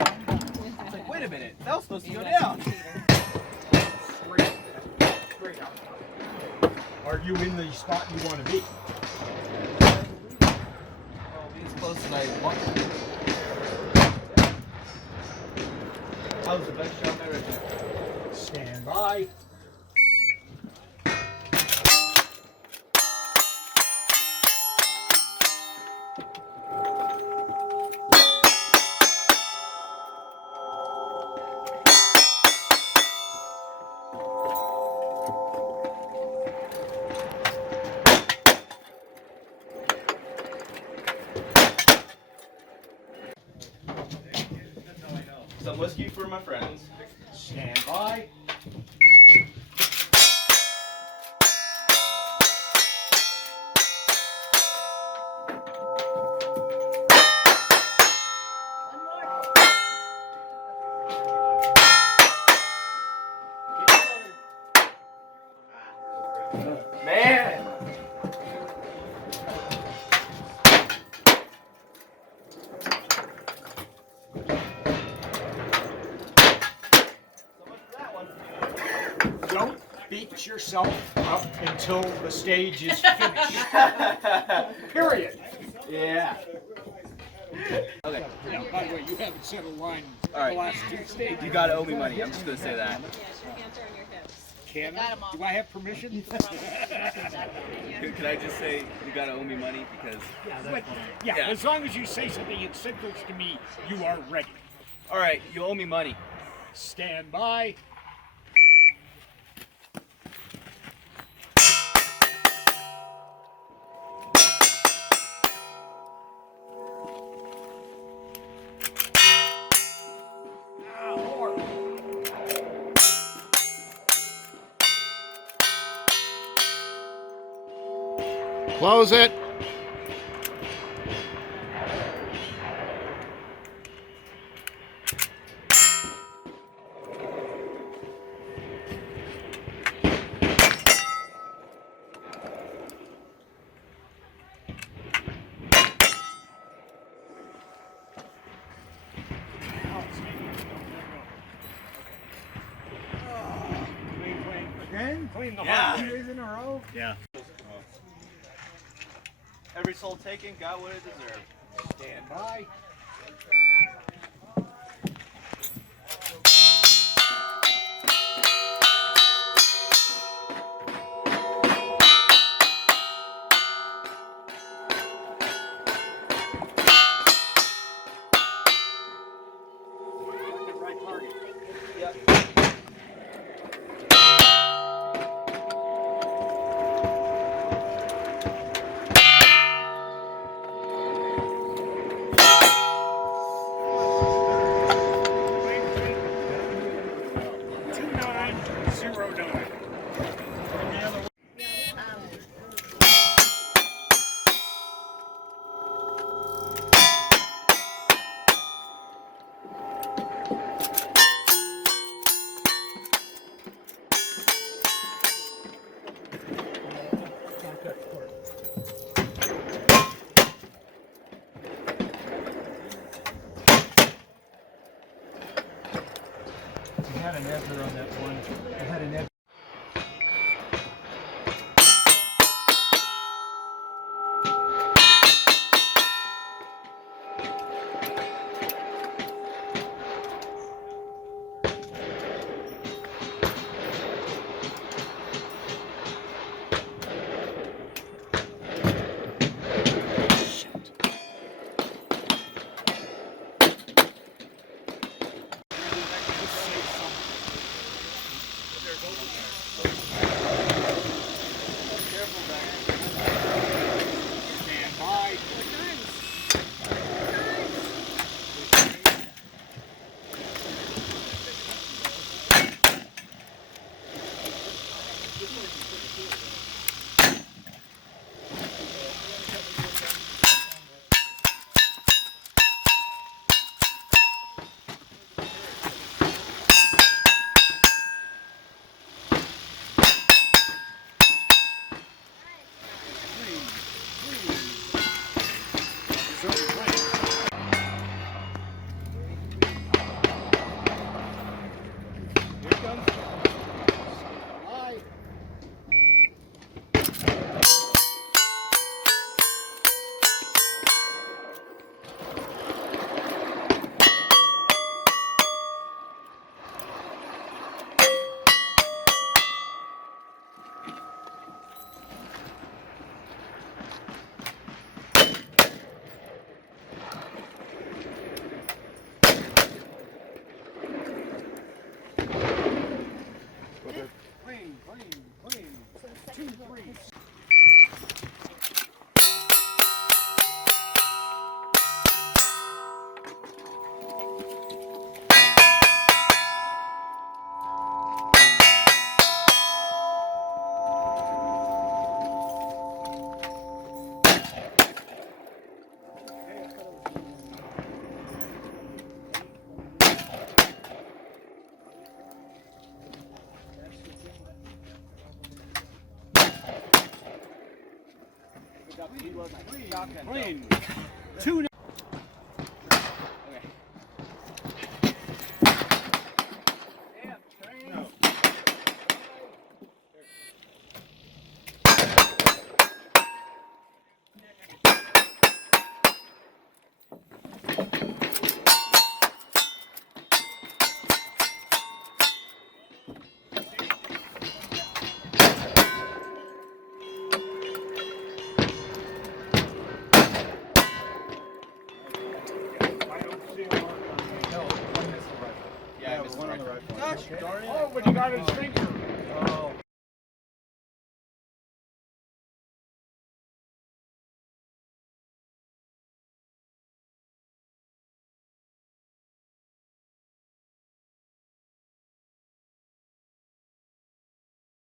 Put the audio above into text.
It's like, wait a minute, that was supposed to go down. Straight out. Are you in the spot you want to be? I'll be as close as I want to be. That was the best shot I ever did. Stand by. Some whiskey for my friends. Stand by. Man! Don't beat yourself up until the stage is finished. Period. Yeah. Okay. Yeah, by the way, you haven't said a line All right. the last two stages. You gotta owe me money. I'm just gonna say that. Can I? Do I have permission? Can I just say you gotta owe me money because? Yeah, as long as you say something, it signals to me you are ready. All right, you owe me money. Stand by. Close it. Clean the Yeah. 2 days in a row? Yeah. Every soul taken got what it deserved. Stand by. Right target. Yep. I had an edger on that one. I had an edger. Clean. Two. Yeah, I missed the right one. Oh, but you got his finger.